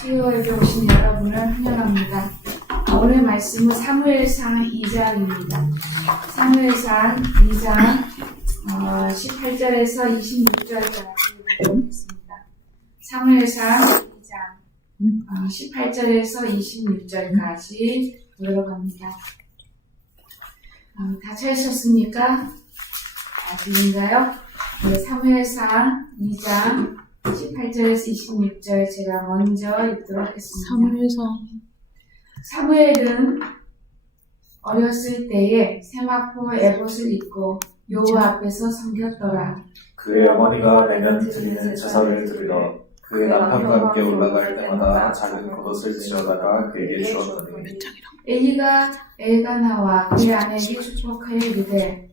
수요일에 오신 여러분을 환영합니다. 오늘 말씀은 사무엘상 2장입니다. 사무엘상 2장 18절에서 26절까지 보겠습니다. 사무엘상 2장 18절에서 26절까지 들어갑니다. 다 찾으셨습니까? 아직인가요? 네, 사무엘상 2장 18절에서 26절 제가 먼저 읽도록 하겠습니다. 사무엘은 어렸을 때에 세마포 에봇을 입고 여호와 앞에서 섬겼더라. 그의 어머니가 매년 드리는 제사를 드리러 그의 남편과 함께 올라갈 때마다 작은 겉옷을 지어다가 그에게 주었더니 엘리가 엘가나와 그의 아내에게 축복하여 이르되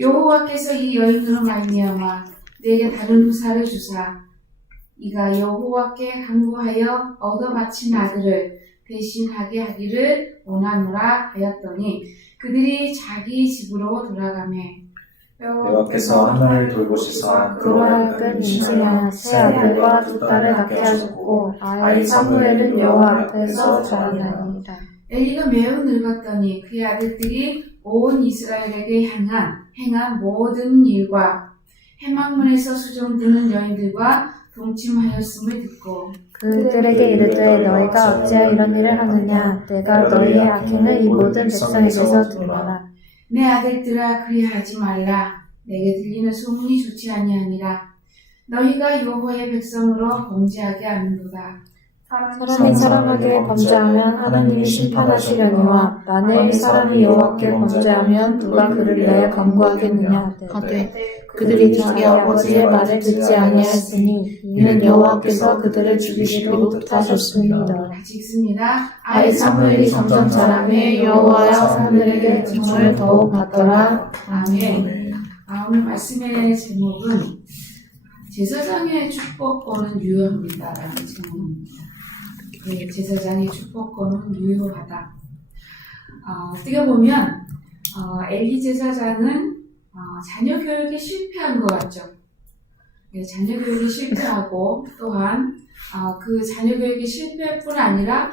여호와께서 이 여인으로 말미암아 내게 다른 후사를 주사 이가 여호와께 간구하여 얻어 바친 아들을 대신하게 하기를 원하노라 하였더니 그들이 자기 집으로 돌아가매 여호와께서 한나를 돌보시사 그로 하여금 임신하여 세 아들과 두 딸을 낳게 하셨고 아이 사무엘은 여호와 앞에서 자라나니이다. 엘리가 매우 늙었더니 그의 아들들이 온 이스라엘에게 행한 모든 일과 해망문에서 수종드는 여인들과 동침하였음을 듣고 그들에게 이르되 너희가 어찌하여 이런 일을 하느냐 내가 너희의 악행을 이 모든 백성에게서 들으라. 내 아들들아 그리하지 말라. 내게 들리는 소문이 좋지 아니하니라. 너희가 여호와의 백성으로 범죄하게 하는도다. 사람이 사람에게 범죄하면 하나님이 심판하시려니와 만일 사람이 여호와께 범죄하면 누가 그를 위하여 간구하겠느냐 하되 그들이 자기 아버지의 말을 듣지 아니하였으니 이는 여호와께서 그들을 죽이시기로 뜻하셨습니다. 같이 읽습니다. 아이 사무엘이 점점 자라매 여호와여 사무엘에게 증언을 더욱 받더라. 아멘. 오늘 말씀의 제목은 제사장의 축복권은 유효합니다 라는 제목입니다. 제사장의 축복권은 유효하다. 어떻게 보면 엘리 제사장은 자녀 교육에 실패한 것 같죠. 자녀 교육이 실패하고 또한 그 자녀 교육이 실패뿐 아니라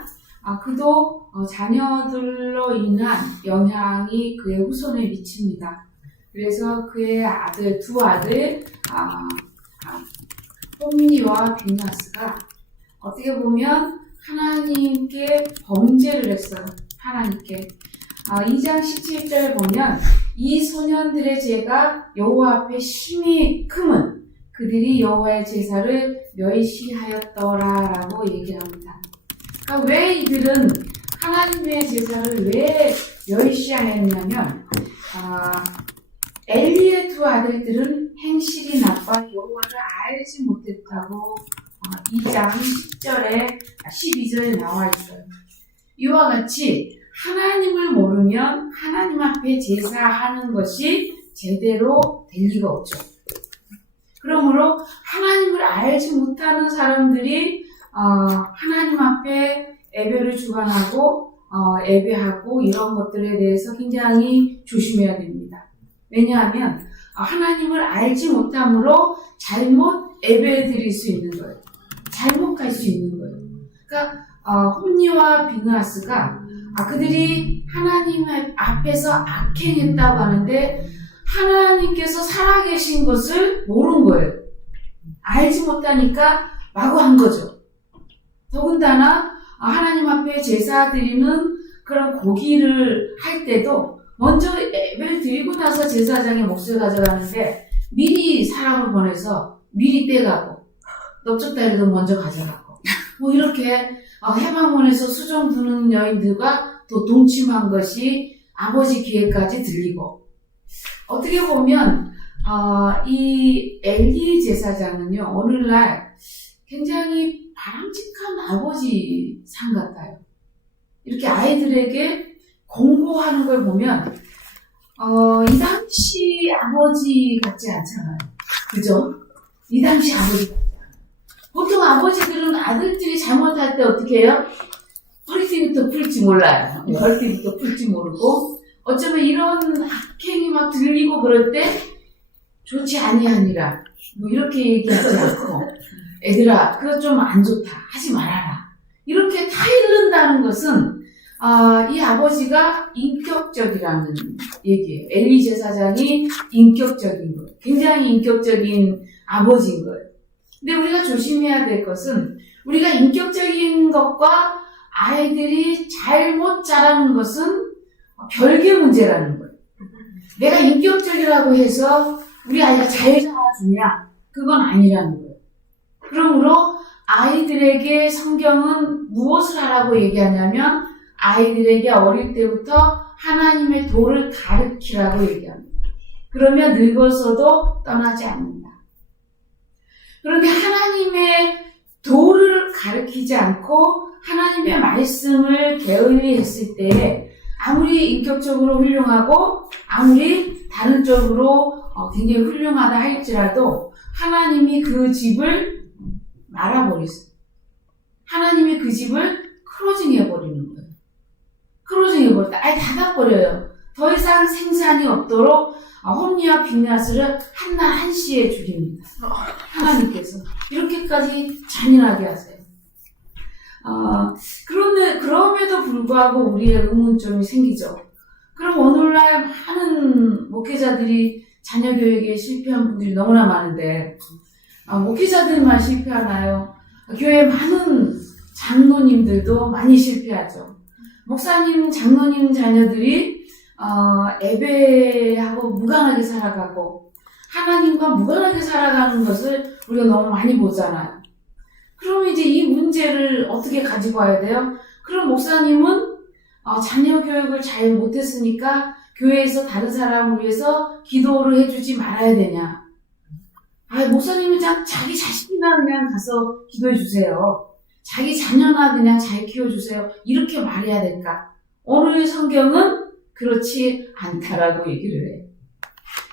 그도 자녀들로 인한 영향이 그의 후손에 미칩니다. 그래서 그의 두 아들 홈니와 비나스가 어떻게 보면 하나님께 범죄를 했어요. 하나님께. 2장 17절 보면 이 소년들의 죄가 여호와 앞에 심히 크면 그들이 여호와의 제사를 멸시하였더라라고 얘기합니다. 그러니까 왜 이들은 하나님의 제사를 왜 멸시하였냐면 엘리의 두 아들들은 행실이 나빠 여호와를 알지 못했다고 2장 10절에 12절에 나와 있어요. 이와 같이 하나님을 모르면 하나님 앞에 제사하는 것이 제대로 될 리가 없죠. 그러므로 하나님을 알지 못하는 사람들이 하나님 앞에 예배를 주관하고 예배하고 이런 것들에 대해서 굉장히 조심해야 됩니다. 왜냐하면 하나님을 알지 못함으로 잘못 예배 드릴 수 있는 거예요. 잘못 갈 수 있는 거예요. 그러니까 홈니와 비느하스가 그들이 하나님 앞에서 악행했다고 하는데 하나님께서 살아계신 것을 모른 거예요. 알지 못하니까 마구 한 거죠. 더군다나 하나님 앞에 제사 드리는 그런 고기를 할 때도 먼저 예배를 드리고 나서 제사장의 몫을 가져가는데 미리 사람을 보내서 미리 떼가고 넓적다리도 먼저 가져가고 이렇게 해방문에서 수종 두는 여인들과 또 동침한 것이 아버지 귀에까지 들리고 어떻게 보면 이 엘리 제사장은요 오늘날 굉장히 바람직한 아버지 상 같아요. 이렇게 아이들에게 공부하는 걸 보면 이 당시 아버지 같지 않잖아요. 그죠? 이 당시 아버지 같지 않아요. 보통 아버지들은 아들들이 잘못할 때 어떻게 해요? 허리띠부터 풀지 몰라요. 허리띠부터 풀지 모르고 어쩌면 이런 악행이 막 들리고 그럴 때 좋지 아니하니라 이렇게 얘기하지 않고 애들아 그거 좀 안 좋다 하지 말아라 것은 이 아버지가 인격적이라는 얘기예요. 엘리 제사장이 인격적인 거예요. 굉장히 인격적인 아버지인 거예요. 근데 우리가 조심해야 될 것은 우리가 인격적인 것과 아이들이 잘못 자라는 것은 별개 문제라는 거예요. 내가 인격적이라고 해서 우리 아이가 잘 자라주냐? 그건 아니라는 거예요. 그러므로 아이들에게 성경은 무엇을 하라고 얘기하냐면 아이들에게 어릴 때부터 하나님의 도를 가르치라고 얘기합니다. 그러면 늙어서도 떠나지 않는다. 그런데 하나님의 도를 가르치지 않고 하나님의 말씀을 게을리 했을 때 아무리 인격적으로 훌륭하고 아무리 다른 쪽으로 굉장히 훌륭하다 할지라도 하나님이 그 집을 말아버리세요. 하나님이 그 집을 클로징해버리는 거예요. 클로징해버렸다. 아예 닫아버려요. 더 이상 생산이 없도록 홈리와 빈낫을 한날 한시에 죽입니다. 하나님께서 이렇게까지 잔인하게 하세요. 그럼에도 불구하고 우리의 의문점이 생기죠. 그럼 오늘날 많은 목회자들이 자녀 교육에 실패한 분들이 너무나 많은데 목회자들만 실패하나요? 교회 많은 장로님들도 많이 실패하죠. 목사님, 장로님 자녀들이 예배하고 무관하게 살아가고 하나님과 무관하게 살아가는 것을 우리가 너무 많이 보잖아요. 그럼 이제 이 문제를 어떻게 가지고 와야 돼요? 그럼 목사님은 자녀 교육을 잘 못했으니까 교회에서 다른 사람을 위해서 기도를 해주지 말아야 되냐? 목사님은 자기 자식이나 그냥 가서 기도해 주세요. 자기 자녀나 그냥 잘 키워주세요. 이렇게 말해야 될까? 오늘 성경은 그렇지 않다라고 얘기를 해요.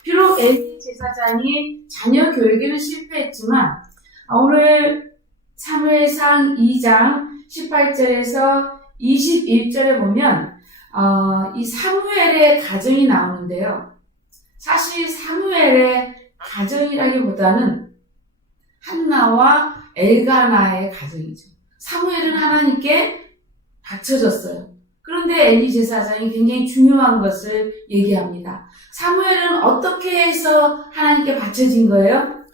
비록 엘리 제사장이 자녀 교육에는 실패했지만 오늘 사무엘상 2장 18절에서 21절에 보면 이 사무엘의 가정이 나오는데요. 사실 사무엘의 가정이라기보다는 한나와 엘가나의 가정이죠. 사무엘은 하나님께 바쳐졌어요. 그런데 엘리 제사장이 굉장히 중요한 것을 얘기합니다. 사무엘은 어떻게 해서 하나님께 바쳐진 거예요?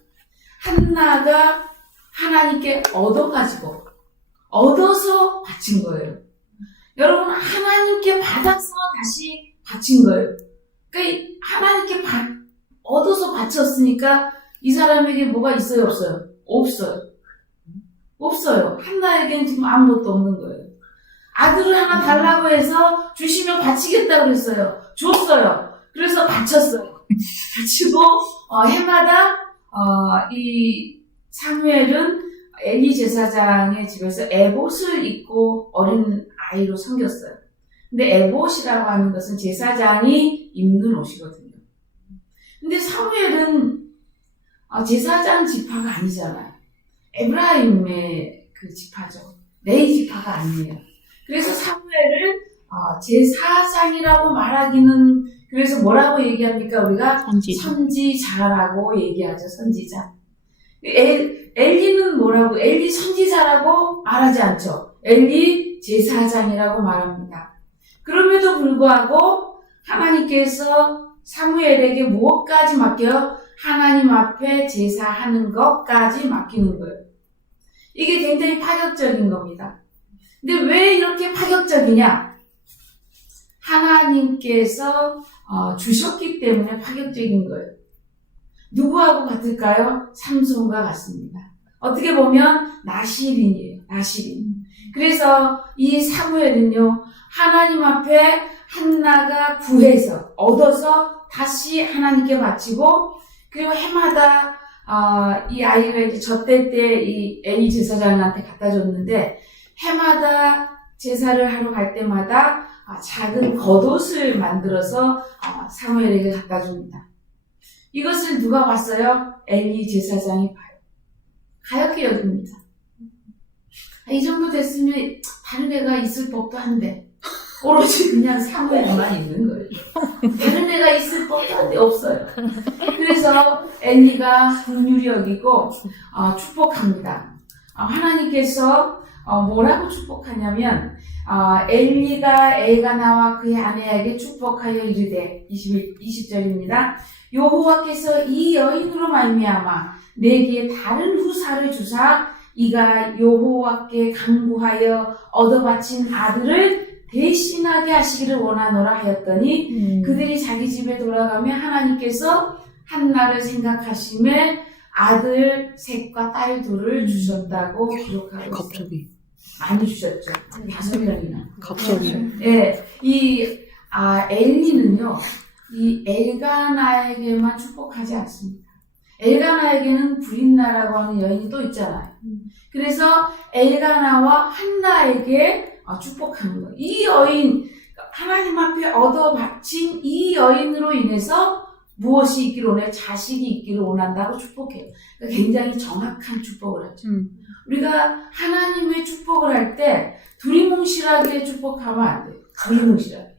한나가 하나님께 얻어서 바친 거예요. 여러분, 하나님께 받아서 다시 바친 거예요. 그러니까 하나님께 얻어서 바쳤으니까 이 사람에게 뭐가 있어요, 없어요? 없어요. 한나에겐 지금 아무것도 없는 거예요. 아들을 하나 달라고 해서 주시면 바치겠다 그랬어요. 줬어요. 그래서 바쳤어요. 바치고 해마다 이 사무엘은 엘리 제사장의 집에서 에봇을 입고 어린 아이로 섬겼어요. 근데 에봇이라고 하는 것은 제사장이 입는 옷이거든요. 근데 사무엘은 제사장 지파가 아니잖아요. 에브라임의 그 지파죠. 레위 지파가 아니에요. 그래서 사무엘을 제사장이라고 말하기는 그래서 뭐라고 얘기합니까? 우리가 선지자라고 얘기하죠. 선지자. 엘리는 뭐라고? 엘리 선지자라고 말하지 않죠. 엘리 제사장이라고 말합니다. 그럼에도 불구하고 하나님께서 사무엘에게 무엇까지 맡겨요? 하나님 앞에 제사하는 것까지 맡기는 거예요. 이게 굉장히 파격적인 겁니다. 근데 왜 이렇게 파격적이냐? 하나님께서 주셨기 때문에 파격적인 거예요. 누구하고 같을까요? 삼손과 같습니다. 어떻게 보면 나실인이에요. 나실인. 그래서 이 사무엘은요, 하나님 앞에 한나가 구해서 얻어서 다시 하나님께 바치고, 그리고 해마다 이 아이를 이제 젖될 때 이 엘리 제사장한테 갖다 줬는데, 해마다 제사를 하러 갈 때마다 작은 겉옷을 만들어서 사무엘에게 갖다 줍니다. 이것을 누가 봤어요? 엘리 제사장이 봐요. 가엾게 여깁니다. 이 정도 됐으면 다른 애가 있을 법도 한데 오로지 그냥 사무엘만 있는 거예요. 다른 애가 있을 법도 한데 없어요. 그래서 엘리가 긍휼히 여기고 축복합니다. 하나님께서 뭐라고 축복하냐면 엘리가 엘가나와 그의 아내에게 축복하여 이르되 20절입니다. 여호와께서 이 여인으로 말미암아 내게 다른 후사를 주사 이가 여호와께 간구하여 얻어바친 아들을 대신하게 하시기를 원하노라 하였더니 그들이 자기 집에 돌아가며 하나님께서 한나를 생각하심에 아들 셋과 딸 둘을 주셨다고 기록하고 있어요. 갑자기. 많이 주셨죠. 5명이나. 갑자기. 예, 엘리는요, 이 엘가나에게만 축복하지 않습니다. 엘가나에게는 브린나라고 하는 여인이 또 있잖아요. 그래서 엘가나와 한나에게 축복하는 거예요. 이 여인, 하나님 앞에 얻어 바친 이 여인으로 인해서 무엇이 있기를 원해? 자식이 있기를 원한다고 축복해요. 그러니까 굉장히 정확한 축복을 하죠. 우리가 하나님의 축복을 할 때 두리뭉실하게 축복하면 안 돼요. 두리뭉실하게.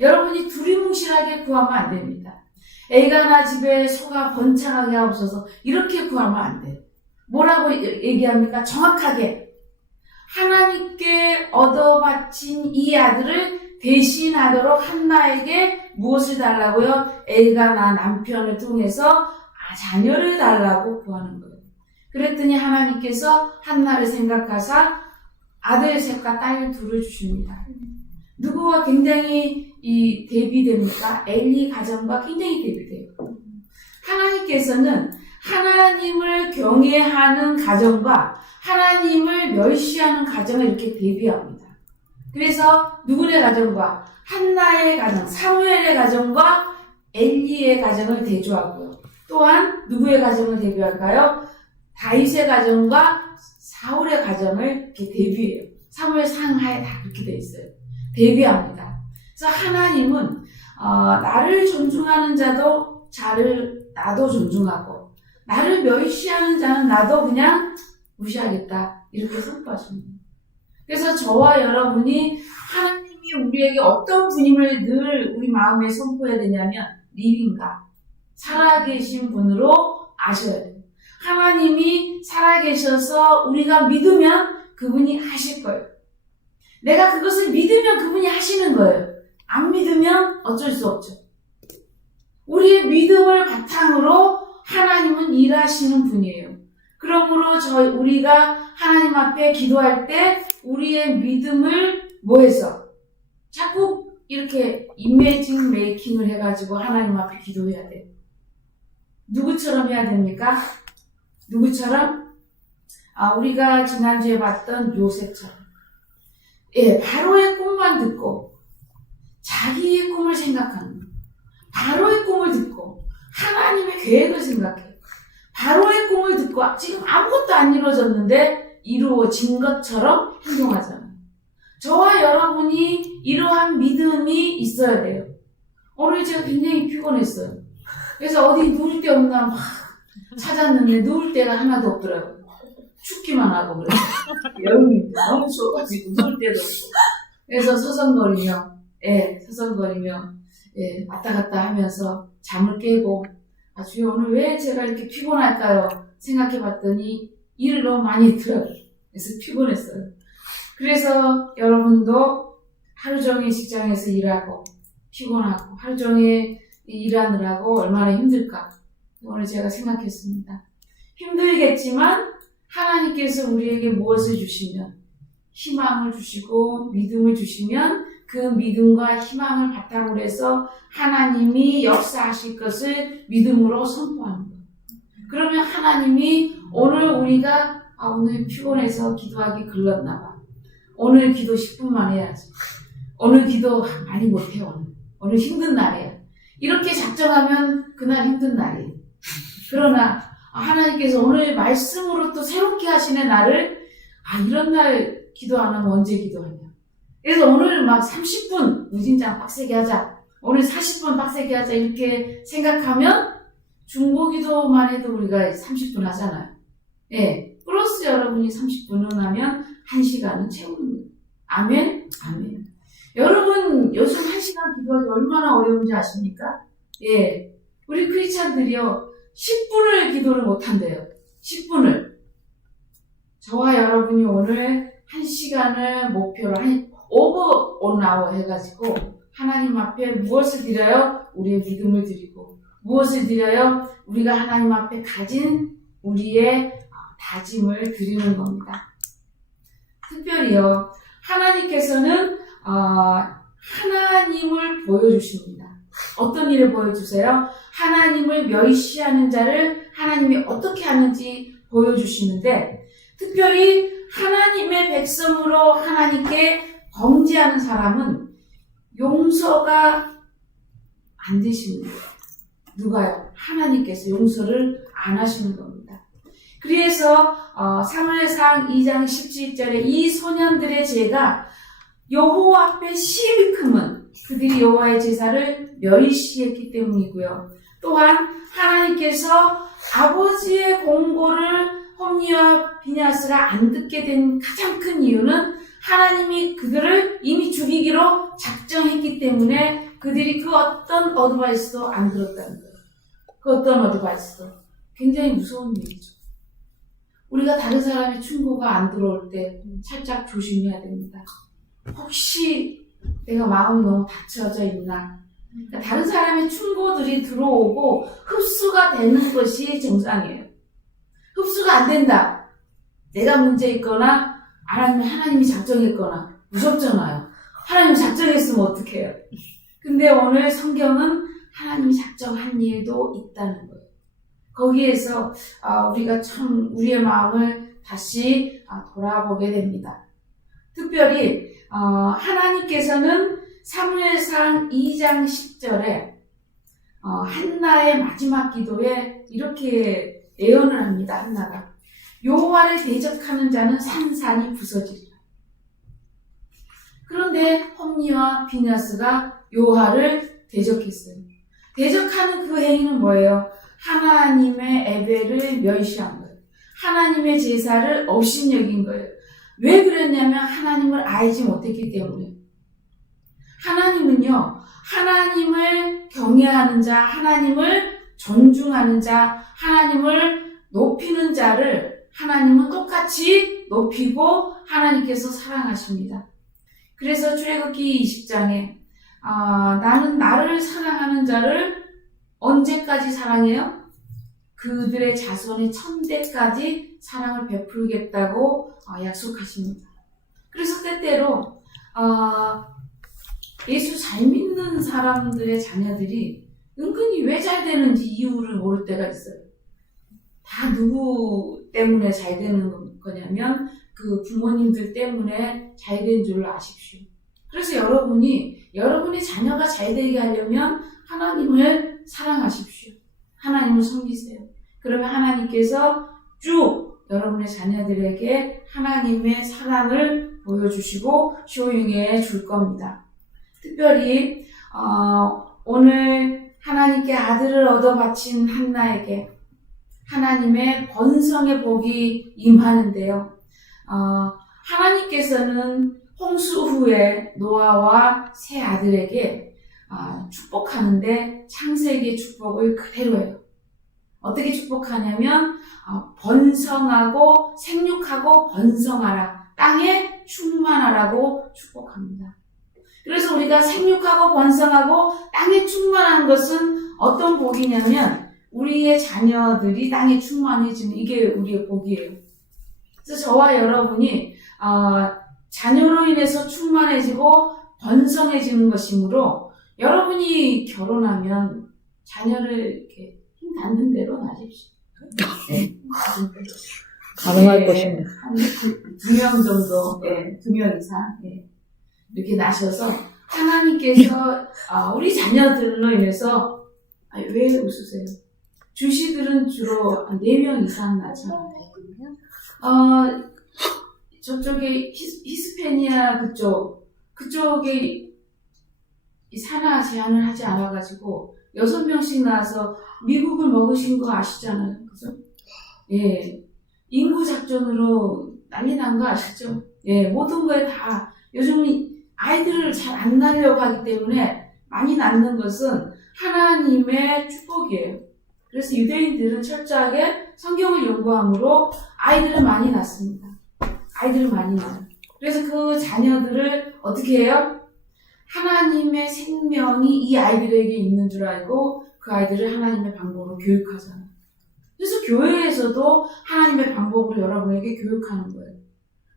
여러분이 두리뭉실하게 구하면 안 됩니다. 엘가나 집에 소가 번창하게 하옵소서 이렇게 구하면 안 돼요. 뭐라고 얘기합니까? 정확하게 하나님께 얻어 바친 이 아들을 대신하도록 한나에게 무엇을 달라고요? 엘가나 남편을 통해서 자녀를 달라고 구하는 거예요. 그랬더니 하나님께서 한나를 생각하사 아들 셋과 딸 둘을 주십니다. 누구와 굉장히 대비됩니까? 엘리 가정과 굉장히 대비돼요. 하나님께서는 하나님을 경외하는 가정과 하나님을 멸시하는 가정을 이렇게 대비합니다. 그래서 누구의 가정과 한나의 가정, 사무엘의 가정과 엘리의 가정을 대조하고요. 또한 누구의 가정을 대비할까요? 다윗의 가정과 사울의 가정을 이렇게 대비해요. 사무엘 상하에 다 그렇게 돼 있어요. 대비합니다. 그래서 하나님은 나를 존중하는 자도 나도 존중하고 나를 멸시하는 자는 나도 그냥 무시하겠다 이렇게 선포하십니다. 그래서 저와 여러분이 하나님이 우리에게 어떤 분임을 늘 우리 마음에 선포해야 되냐면 리빙가 살아계신 분으로 아셔야 돼요. 하나님이 살아계셔서 우리가 믿으면 그분이 하실 거예요. 내가 그것을 믿으면 그분이 하시는 거예요. 안 믿으면 어쩔 수 없죠. 우리의 믿음을 바탕으로 하나님은 일하시는 분이에요. 그러므로 우리가 하나님 앞에 기도할 때 우리의 믿음을 뭐해서 자꾸 이렇게 이미징 메이킹을 해가지고 하나님 앞에 기도해야 돼요. 누구처럼 해야 됩니까? 누구처럼? 우리가 지난주에 봤던 요셉처럼. 바로의 꿈만 듣고 자기의 꿈을 생각하는 거예요. 바로의 꿈을 듣고 하나님의 계획을 생각해요. 바로의 꿈을 듣고 지금 아무것도 안 이루어졌는데 이루어진 것처럼 행동하잖아요. 저와 여러분이 이러한 믿음이 있어야 돼요. 오늘 제가 굉장히 피곤했어요. 그래서 어디 누울 데 없나 막 찾았는데 누울 데가 하나도 없더라고요. 춥기만 하고 그래요. 여름이 너무 추워가지고 누울 데도 없고. 그래서 서성거리며 왔다 갔다 하면서 잠을 깨고 주여 오늘 왜 제가 이렇게 피곤할까요? 생각해 봤더니 일을 너무 많이 했더라고요. 그래서 피곤했어요. 그래서 여러분도 하루 종일 직장에서 일하고 피곤하고 하루 종일 일하느라고 얼마나 힘들까 오늘 제가 생각했습니다. 힘들겠지만 하나님께서 우리에게 무엇을 주시면 희망을 주시고 믿음을 주시면 그 믿음과 희망을 바탕으로 해서 하나님이 역사하실 것을 믿음으로 선포하는 거예요. 그러면 하나님이 오늘 우리가 오늘 피곤해서 기도하기 글렀나 봐. 오늘 기도 10분만 해야지. 오늘 기도 많이 못해요. 오늘 힘든 날이야. 이렇게 작정하면 그날 힘든 날이에요. 그러나 하나님께서 오늘 말씀으로 또 새롭게 하시는 나를 이런 날 기도 안 하면 언제 기도하냐. 그래서 오늘 막 30분 무진장 빡세게 하자. 오늘 40분 빡세게 하자. 이렇게 생각하면 중보기도만 해도 우리가 30분 하잖아요. 플러스 여러분이 30분은 하면 1시간은 채우는 거예요. 아멘? 아멘. 여러분 요즘 1시간 기도하기 얼마나 어려운지 아십니까? 우리 크리스찬들이요 10분을 기도를 못한대요. 10분을. 저와 여러분이 오늘 1시간을 목표로 오버 온 아워 해가지고 하나님 앞에 무엇을 드려요? 우리의 믿음을 드리고 무엇을 드려요? 우리가 하나님 앞에 가진 우리의 다짐을 드리는 겁니다. 특별히요, 하나님께서는 하나님을 보여주십니다. 어떤 일을 보여주세요? 하나님을 멸시하는 자를 하나님이 어떻게 하는지 보여주시는데, 특별히 하나님의 백성으로 하나님께 범죄하는 사람은 용서가 안 되시는 거예요. 누가요? 하나님께서 용서를 안 하시는 겁니다. 그래서 사무엘상 2장 17절에 이 소년들의 죄가 여호와 앞에 시비 크면 그들이 여호와의 제사를 멸시했기 때문이고요. 또한 하나님께서 아버지의 공고를 홈리와 비냐스가 안 듣게 된 가장 큰 이유는 하나님이 그들을 이미 죽이기로 작정했기 때문에 그들이 그 어떤 어드바이스도 안 들었다는 거예요. 그 어떤 어드바이스도. 굉장히 무서운 일이죠. 우리가 다른 사람의 충고가 안 들어올 때 살짝 조심해야 됩니다. 혹시 내가 마음이 너무 닫혀져 있나? 그러니까 다른 사람의 충고들이 들어오고 흡수가 되는 것이 정상이에요. 흡수가 안 된다. 내가 문제 있거나 아니면 하나님이 작정했거나 무섭잖아요. 하나님이 작정했으면 어떡해요? 근데 오늘 성경은 하나님이 작정한 일도 있다는 거예요. 거기에서 우리가 참 우리의 마음을 다시 돌아보게 됩니다. 특별히 하나님께서는 사무엘상 2장 10절에 한나의 마지막 기도에 이렇게 예언을 합니다. 한나가 여호와를 대적하는 자는 산산이 부서지리라. 그런데 홈리와 비냐스가 여호와를 대적했어요. 대적하는 그 행위는 뭐예요? 하나님의 예배를 멸시한 거예요. 하나님의 제사를 업신여긴 거예요. 왜 그랬냐면 하나님을 알지 못했기 때문에. 하나님은요, 하나님을 경외하는 자, 하나님을 존중하는 자, 하나님을 높이는 자를 하나님은 똑같이 높이고 하나님께서 사랑하십니다. 그래서 출애굽기 20장에 나는 나를 사랑하는 자를 언제까지 사랑해요? 그들의 자손의 천대까지 사랑을 베풀겠다고 약속하십니다. 그래서 때때로 예수 잘 믿는 사람들의 자녀들이 은근히 왜 잘 되는지 이유를 모를 때가 있어요. 다 누구 때문에 잘 되는 거냐면 그 부모님들 때문에 잘 된 줄 아십시오. 그래서 여러분의 자녀가 잘 되게 하려면 하나님을 사랑하십시오. 하나님을 섬기세요. 그러면 하나님께서 쭉 여러분의 자녀들에게 하나님의 사랑을 보여주시고 쇼잉해 줄 겁니다. 특별히 오늘 하나님께 아들을 얻어 바친 한나에게 하나님의 번성의 복이 임하는데요. 하나님께서는 홍수 후에 노아와 세 아들에게 축복하는데 창세기의 축복을 그대로 해요. 어떻게 축복하냐면 번성하고 생육하고 번성하라, 땅에 충만하라고 축복합니다. 그래서 우리가 생육하고 번성하고 땅에 충만한 것은 어떤 복이냐면 우리의 자녀들이 땅에 충만해지는 이게 우리의 복이에요. 그래서 저와 여러분이 자녀로 인해서 충만해지고 번성해지는 것이므로 여러분이 결혼하면 자녀를 이렇게 힘 닿는 대로 낳으십시오. 네. 가능할 것입니다. 한 2명 정도, 2명 이상 이렇게 낳으셔서 하나님께서 우리 자녀들로 인해서 왜 웃으세요? 주시들은 주로 4명 이상 낳잖아요. 저쪽에 히스패니아 그쪽에 산하 제한을 하지 않아가지고 6명씩 나와서 미국을 먹으신 거 아시잖아요. 그죠? 예. 인구 작전으로 난리 난 거 아시죠? 예. 모든 거에 다 요즘 아이들을 잘 안 낳으려고 하기 때문에 많이 낳는 것은 하나님의 축복이에요. 그래서 유대인들은 철저하게 성경을 연구함으로 아이들을 많이 낳습니다. 아이들을 많이 낳아요. 그래서 그 자녀들을 어떻게 해요? 하나님의 생명이 이 아이들에게 있는 줄 알고 그 아이들을 하나님의 방법으로 교육하잖아요. 그래서 교회에서도 하나님의 방법으로 여러분에게 교육하는 거예요.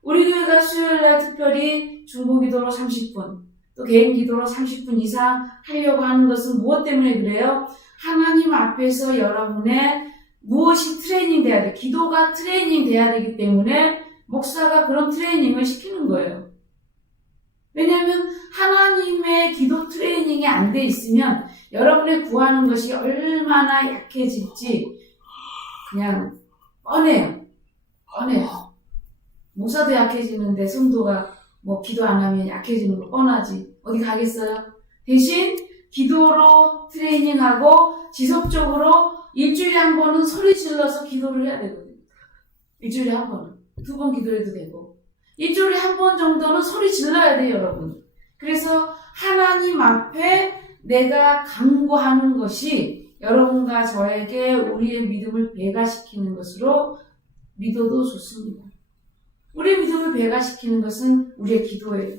우리 교회가 수요일날 특별히 중보기도로 30분, 또 개인 기도로 30분 이상 하려고 하는 것은 무엇 때문에 그래요? 하나님 앞에서 여러분의 무엇이 트레이닝 돼야 돼? 기도가 트레이닝 돼야 되기 때문에 목사가 그런 트레이닝을 시키는 거예요. 왜냐하면 하나님의 기도 트레이닝이 안 돼 있으면 여러분의 구하는 것이 얼마나 약해질지 그냥 뻔해요. 목사도 약해지는데 성도가 뭐 기도 안 하면 약해지는 거 뻔하지. 어디 가겠어요? 대신 기도로 트레이닝하고 지속적으로 일주일에 한 번은 소리 질러서 기도를 해야 되거든요. 일주일에 한 번은. 2번 기도해도 되고. 일주일에 한 번 정도는 소리 질러야 돼요, 여러분. 그래서 하나님 앞에 내가 간구하는 것이 여러분과 저에게 우리의 믿음을 배가시키는 것으로 믿어도 좋습니다. 우리의 믿음을 배가시키는 것은 우리의 기도예요.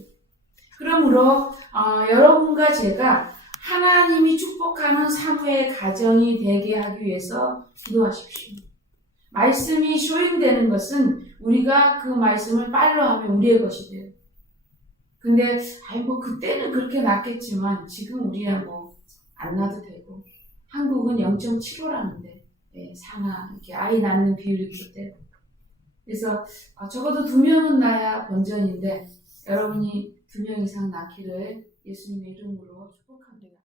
그러므로 여러분과 제가 하나님이 축복하는 사무의 가정이 되게 하기 위해서 기도하십시오. 말씀이 쇼잉되는 것은 우리가 그 말씀을 팔로우하면 우리의 것이 돼요. 근데 그때는 그렇게 났겠지만 지금 우리야 안 나도 되고 한국은 0.75라는데 사나 이렇게 아이 낳는 비율이 그때 그래서 적어도 2명은 낳아야 번전인데 여러분이 2명 이상 낳기를 예수님의 이름으로